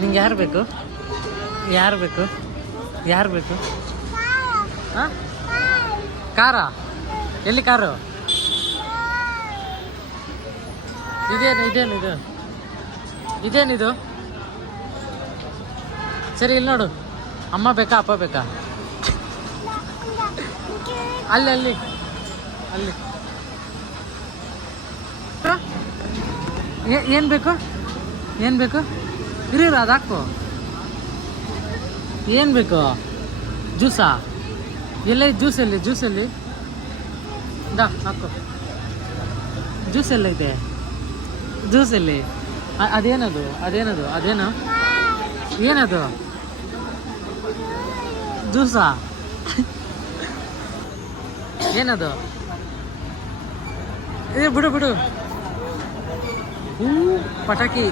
ನಿಂಗೆ ಯಾರು ಬೇಕು? ಯಾರು ಬೇಕು? ಯಾರು ಬೇಕು? ಹಾಂ, ಕಾರಾ? ಎಲ್ಲಿ ಕಾರು? ಇದೇನಿದು? ಇದೇನಿದು? ಸರಿ, ಇಲ್ಲಿ ನೋಡು. ಅಮ್ಮ ಬೇಕಾ ಅಪ್ಪ ಬೇಕಾ? ಅಲ್ಲಿ ಅಲ್ಲಿ ಅಲ್ಲಿ ಏನು ಬೇಕು? ಏನು ಬೇಕು? ಇರು ಅದು ಹಾಕು. ಏನು ಬೇಕು? ಜ್ಯೂಸಾ? ಎಲ್ಲ ಜ್ಯೂಸಲ್ಲಿ ಇಂದ ಹಾಕು. ಜ್ಯೂಸ್ ಎಲ್ಲ ಐತೆ? ಜ್ಯೂಸಲ್ಲಿ ಅದೇನದು? ಅದೇನು? ಏನದು? ಜ್ಯೂಸಾ? ಏನದು? ಬಿಡು. ಪಟಾಕಿ.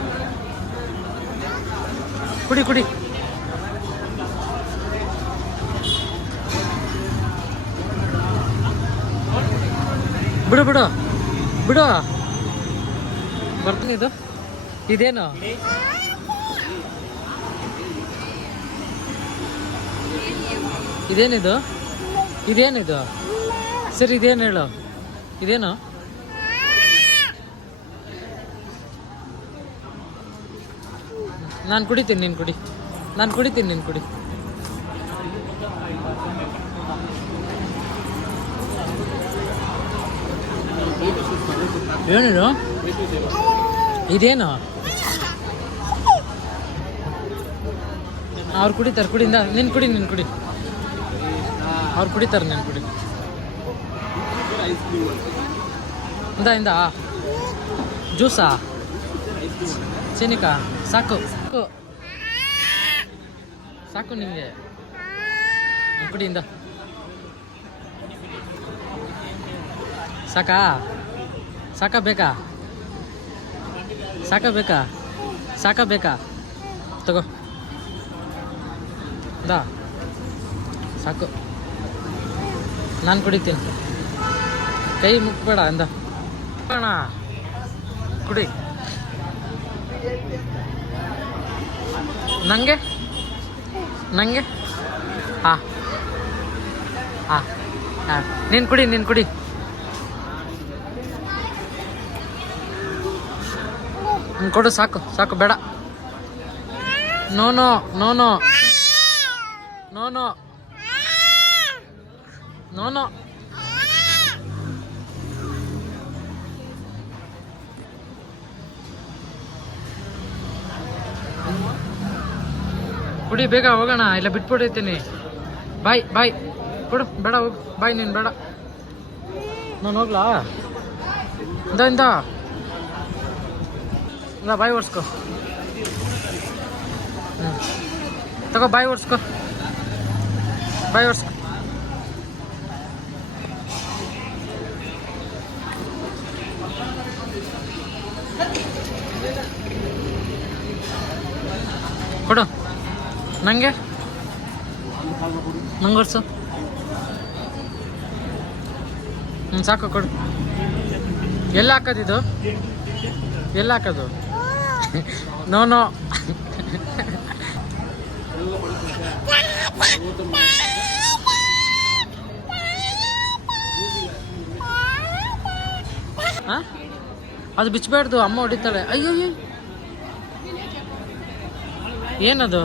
ಕುಡಿ. ಬಿಡು ಬರ್ತೀನಿ. ಇದೇನು? ಇದೇನಿದು? ಸರಿ, ಇದೇನು ಹೇಳು? ಇದೇನು? ನಾನು ಕುಡಿತೀನಿ, ನೀನು ಕುಡಿ. ನಾನು ಕುಡಿತೀನಿ, ನೀನು ಕುಡಿ. ಏನಿದು? ಇದೇನು? ಅವ್ರು ಕುಡಿತಾರೆ, ಕುಡಿಂದ. ನೀನು ಕುಡಿ. ಅವ್ರು ಕುಡಿತಾರೆ, ನೀನು ಕುಡಿ. ಇಂದ ಜ್ಯೂಸಾ? ಚೀನಿಕಾ? ಸಾಕು ನಿಮಗೆ. ಕುಡಿಯಿಂದ ಸಾಕ ಬೇಕಾ? ತಗೋ ಸಾಕು. ನಾನು ಕುಡಿತೀನಿ. ಕೈ ಮುಕ್ಬೇಡ ಅಂದ ಅಣ್ಣ. ಕುಡಿ. ನನಗೆ ಹಾಂ ನೀನು ಕುಡಿ. ಕೊಡು. ಸಾಕು ಬೇಡ. ನೋ. ಕುಡಿ, ಬೇಗ ಹೋಗೋಣ, ಇಲ್ಲ ಬಿಟ್ಬಿಟ್ಟಿರ್ತೀನಿ. ಬಾಯ್ ಕೊಡು. ಬೇಡ, ಹೋಗು. ಬಾಯ್, ನೀನು ಬೇಡ. ನಾನು ಹೋಗ್ಲಾ? ಇಂದ ಇಲ್ಲ, ಬಾಯಿ ಓಡಿಸ್ಕೊ. ತಗೋ, ಬಾಯಿ ಓಡಿಸ್ಕೊ. ಕೊಡು ನಂಗೆ ಓಡಿಸು. ಸಾಕು, ಕೊಡು. ಎಲ್ಲ ಹಾಕೋದಿದು? ಎಲ್ಲ ಹಾಕೋದು? ನೋ. ಅದು ಬಿಚ್ಚಬೇಡ್ದು, ಅಮ್ಮ ಹೊಡಿತಾಳೆ. ಅಯ್ಯೋ, ಏನದು?